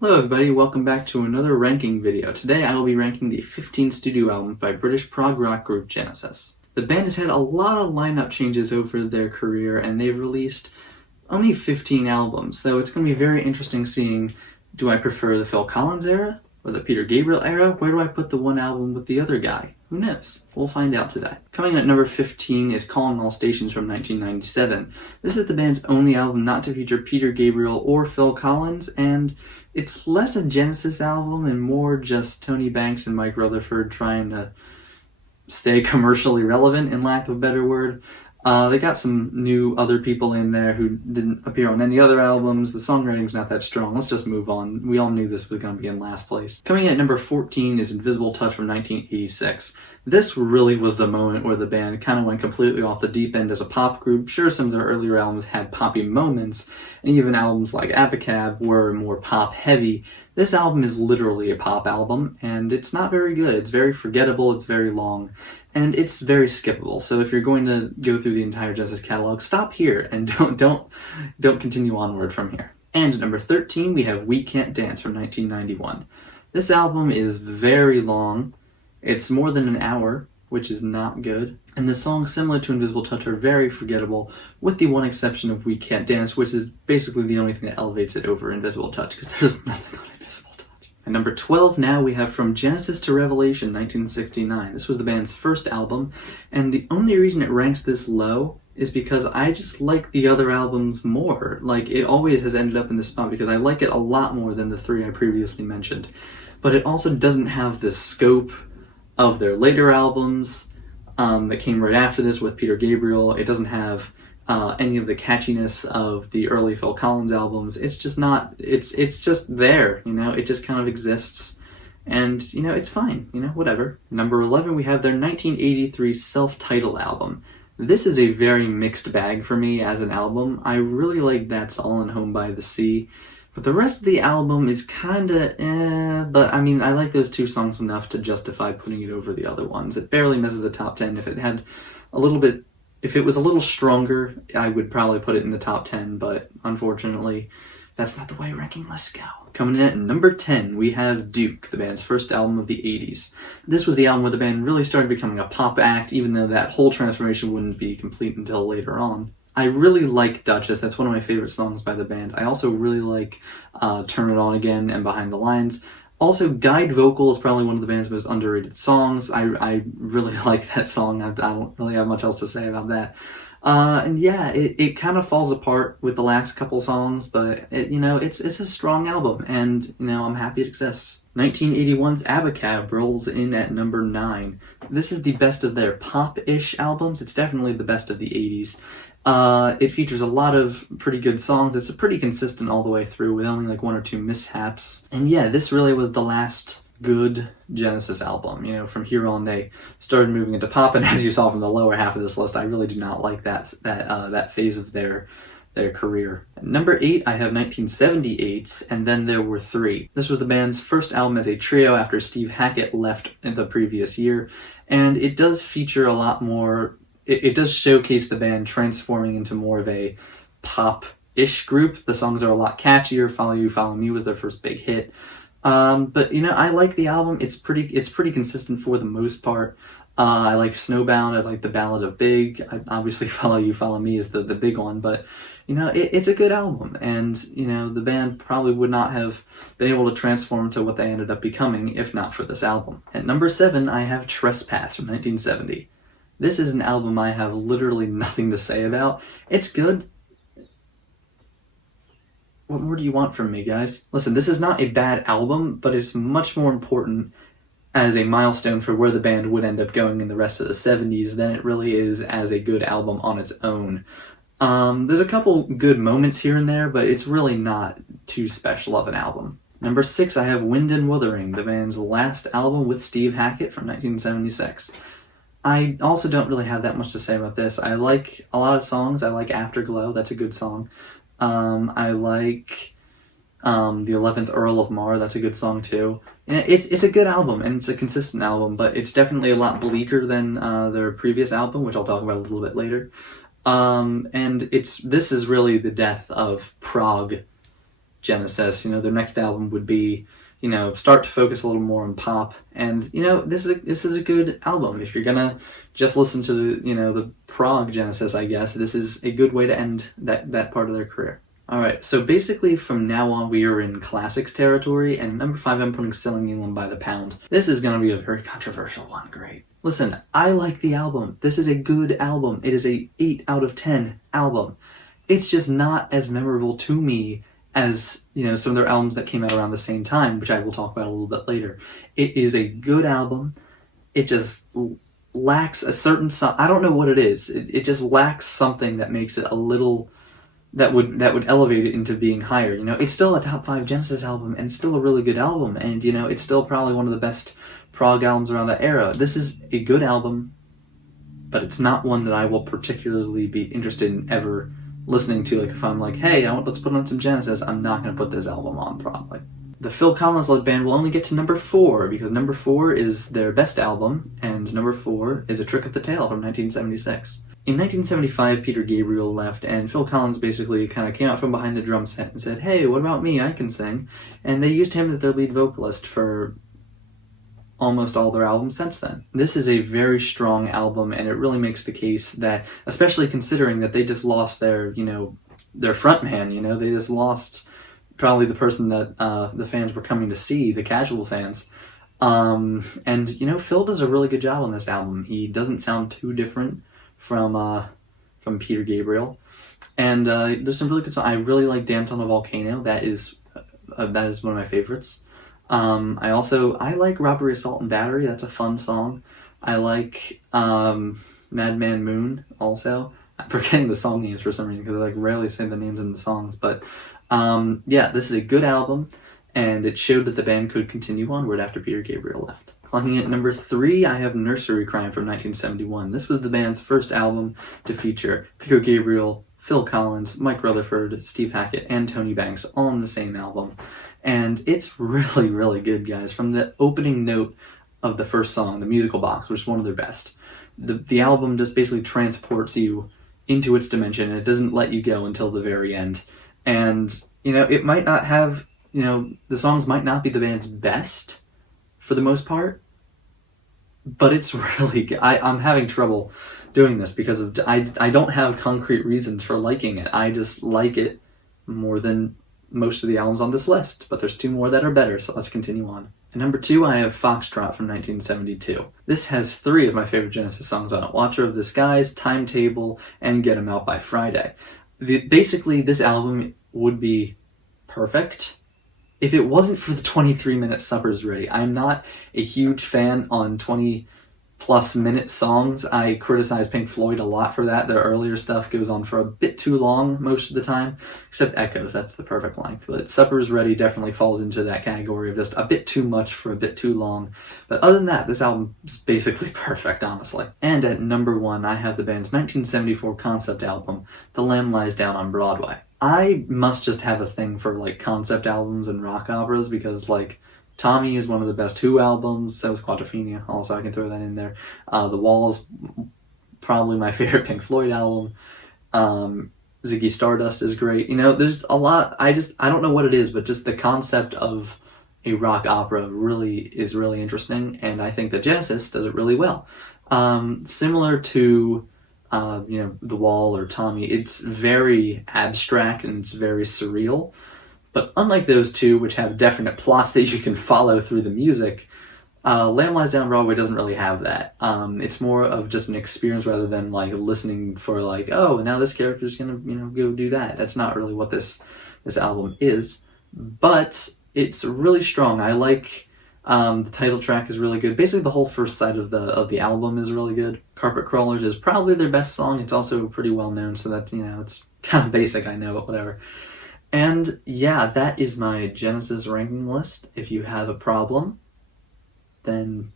Hello everybody, welcome back to another ranking video. Today I will be ranking the 15 studio albums by British prog rock group Genesis. The band has had a lot of lineup changes over their career and they've released only 15 albums, so it's going to be very interesting seeing, do I prefer the Phil Collins era or the Peter Gabriel era? Where do I put the one album with the other guy? Who knows? We'll find out today. Coming in at number 15 is Calling All Stations from 1997. This is the band's only album not to feature Peter Gabriel or Phil Collins, and it's less a Genesis album and more just Tony Banks and Mike Rutherford trying to stay commercially relevant, in lack of a better word. They got some new other people in there who didn't appear on any other albums. The songwriting's not that strong. Let's just move on. We all knew this was going to be in last place. Coming in at number 14 is Invisible Touch from 1986. This really was the moment where the band kind of went completely off the deep end as a pop group. Sure, some of their earlier albums had poppy moments, and even albums like Abacab were more pop heavy. This album is literally a pop album, and it's not very good. It's very forgettable, it's very long, and it's very skippable. So if you're going to go through the entire Genesis catalog, stop here and don't continue onward from here. And at number 13, we have We Can't Dance from 1991. This album is very long. It's more than an hour, which is not good. And the songs, similar to Invisible Touch, are very forgettable, with the one exception of We Can't Dance, which is basically the only thing that elevates it over Invisible Touch, because there's nothing on Invisible Touch. At number 12 now we have From Genesis to Revelation, 1969. This was the band's first album, and the only reason it ranks this low is because I just like the other albums more. Like, it always has ended up in this spot because I like it a lot more than the three I previously mentioned. But it also doesn't have the scope of their later albums that came right after this with Peter Gabriel. It doesn't have any of the catchiness of the early Phil Collins albums. It's just not, it's just there, you know, it just kind of exists. And, you know, it's fine, you know, whatever. Number 11, we have their 1983 self-titled album. This is a very mixed bag for me as an album. I really like That's All and Home by the Sea. But the rest of the album is kinda but I mean, I like those two songs enough to justify putting it over the other ones. It barely misses the top 10. If it was a little stronger, I would probably put it in the top 10, but unfortunately, that's not the way ranking lists go. Coming in at number 10, we have Duke, the band's first album of the 80s. This was the album where the band really started becoming a pop act, even though that whole transformation wouldn't be complete until later on. I really like Duchess. That's one of my favorite songs by the band. I also really like Turn It On Again and Behind the Lines. Also, Guide Vocal is probably one of the band's most underrated songs. I really like that song. I don't really have much else to say about that. And yeah, it kind of falls apart with the last couple songs, but it's a strong album, and I'm happy it exists. 1981's Abacab rolls in at number 9. This is the best of their pop-ish albums. It's definitely the best of the 80s. It features a lot of pretty good songs. It's pretty consistent all the way through with only like one or two mishaps. And yeah, this really was the last good Genesis album. From here on they started moving into pop, and as you saw from the lower half of this list, I really do not like that phase of their career. At number 8, I have 1978's And Then There Were Three. This was the band's first album as a trio after Steve Hackett left in the previous year, and it does feature a lot more. It does showcase the band transforming into more of a pop-ish group. The songs are a lot catchier. Follow You, Follow Me was their first big hit. But I like the album. It's pretty consistent for the most part. I like Snowbound. I like the Ballad of Big. Obviously, Follow You, Follow Me is the big one. But it's a good album, and the band probably would not have been able to transform to what they ended up becoming if not for this album. At number 7, I have Trespass from 1970. This is an album I have literally nothing to say about. It's good. What more do you want from me, guys? Listen, this is not a bad album, but it's much more important as a milestone for where the band would end up going in the rest of the 70s than it really is as a good album on its own. There's a couple good moments here and there, but it's really not too special of an album. Number 6, I have Wind and Wuthering, the band's last album with Steve Hackett from 1976. I also don't really have that much to say about this. I like a lot of songs. I like Afterglow. That's a good song. I like the 11th Earl of Mar. That's a good song too. And it's a good album, and it's a consistent album, but it's definitely a lot bleaker than their previous album, which I'll talk about a little bit later. And this is really the death of prog Genesis. You know, their next album would be, you know, start to focus a little more on pop. And, you know, this is a good album. If you're gonna just listen to the, you know, the prog Genesis, I guess, this is a good way to end that part of their career. Alright, so basically from now on we are in classics territory, and number 5 I'm putting Selling England by the Pound. This is gonna be a very controversial one, great. Listen, I like the album. This is a good album. It is a 8 out of 10 album. It's just not as memorable to me as, you know, some of their albums that came out around the same time, which I will talk about a little bit later. It is a good album. It just lacks a certain, I don't know what it is. It just lacks something that makes it a little, that would elevate it into being higher. You know, it's still a top 5 Genesis album, and it's still a really good album, and, you know, it's still probably one of the best prog albums around that era. This is a good album, but it's not one that I will particularly be interested in ever listening to. Like, if I'm like, hey, let's put on some Genesis, I'm not going to put this album on, probably. The Phil Collins-led band will only get to number 4, because number 4 is their best album, and number 4 is A Trick of the Tail from 1976. In 1975, Peter Gabriel left, and Phil Collins basically kind of came out from behind the drum set and said, hey, what about me? I can sing. And they used him as their lead vocalist for almost all their albums since then. This is a very strong album, and it really makes the case that, especially considering that they just lost their, you know, their frontman, you know, they just lost probably the person that the fans were coming to see, the casual fans. And, you know, Phil does a really good job on this album. He doesn't sound too different from Peter Gabriel, and there's some really good songs. I really like Dance on a Volcano. That is one of my favorites. I like Robbery, Assault, and Battery. That's a fun song. I like Madman Moon also. I'm forgetting the song names for some reason because I like rarely say the names in the songs, but yeah, this is a good album, and it showed that the band could continue onward after Peter Gabriel left. Clocking at number 3, I have Nursery Crime from 1971. This was the band's first album to feature Peter Gabriel, Phil Collins, Mike Rutherford, Steve Hackett, and Tony Banks all on the same album. And it's really, really good, guys. From the opening note of the first song, The Musical Box, which is one of their best, the album just basically transports you into its dimension, and it doesn't let you go until the very end. And, you know, it might not have, you know, the songs might not be the band's best, for the most part, but it's really good. I'm having trouble doing this because of I don't have concrete reasons for liking it. I just like it more than most of the albums on this list, but there's 2 more that are better, so let's continue on. At number 2, I have Foxtrot from 1972. This has 3 of my favorite Genesis songs on it: Watcher of the Skies, Timetable, and Get 'Em Out by Friday. Basically, this album would be perfect if it wasn't for the 23-minute Supper's Ready. I'm not a huge fan on 20-plus minute songs. I criticize Pink Floyd a lot for that. Their earlier stuff goes on for a bit too long most of the time, except Echoes. That's the perfect length. But Supper's Ready definitely falls into that category of just a bit too much for a bit too long. But other than that, this album is basically perfect, honestly. And at number 1, I have the band's 1974 concept album, The Lamb Lies Down on Broadway. I must just have a thing for, like, concept albums and rock operas because, like, Tommy is one of the best Who albums, so is Quadrophenia, also I can throw that in there. The Wall's probably my favorite Pink Floyd album. Ziggy Stardust is great. You know, there's a lot, I don't know what it is, but just the concept of a rock opera is really interesting, and I think that Genesis does it really well. Similar to you know, The Wall or Tommy, it's very abstract and it's very surreal. But unlike those 2, which have definite plots that you can follow through the music, Lamb Lies Down Broadway doesn't really have that. It's more of just an experience rather than like listening for like, oh, now this character's gonna, you know, go do that. That's not really what this album is. But it's really strong. I like the title track is really good. Basically, the whole first side of the album is really good. Carpet Crawlers is probably their best song. It's also pretty well known, so that, you know, it's kind of basic, I know, but whatever. And yeah, that is my Genesis ranking list. If you have a problem, then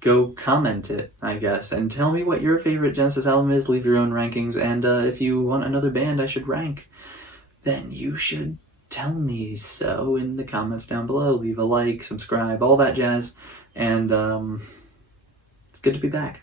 go comment it, I guess, and tell me what your favorite Genesis album is. Leave your own rankings, and if you want another band I should rank, then you should tell me so in the comments down below. Leave a like, subscribe, all that jazz, and it's good to be back.